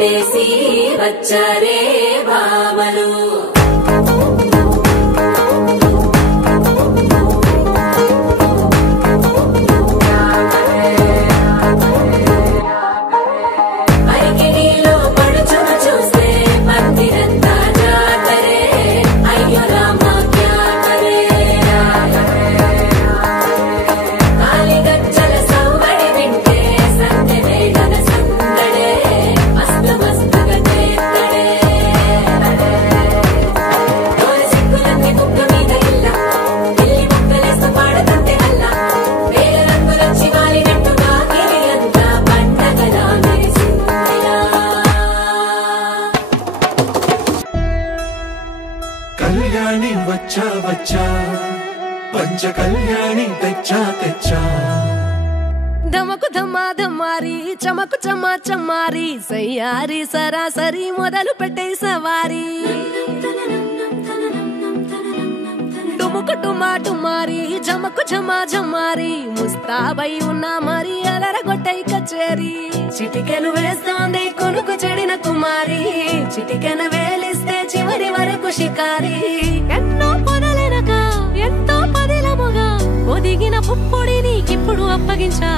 కొట్టేసి వచ్చారే భామలు. కళ్యాణి వచ్చా వచ్చా పంచ కళ్యాణి తెచ్చా తెచ్చా ధమకు ధమ్మా ధమ్మారి చమకు చమ్మా చమ్మారి సయ్యారి సరాసరి మొదలు పెట్టే సవారి డుముకు డుమా డుమారి జమకు జమా జమ్మారి ముస్తాబై ఉన్నా మరి అలరగొట్టై కచేరి చిటికెను వేస్తోంది కొనుకు చెడిన కుమారి చిటికెను వేలిస్తే చివరి వరకు షికారి ఎన్నో పొదలెనక ఎంతో పదిలముగా ఒదిగిన పుప్పొడి నీకిప్పుడు అప్పగించా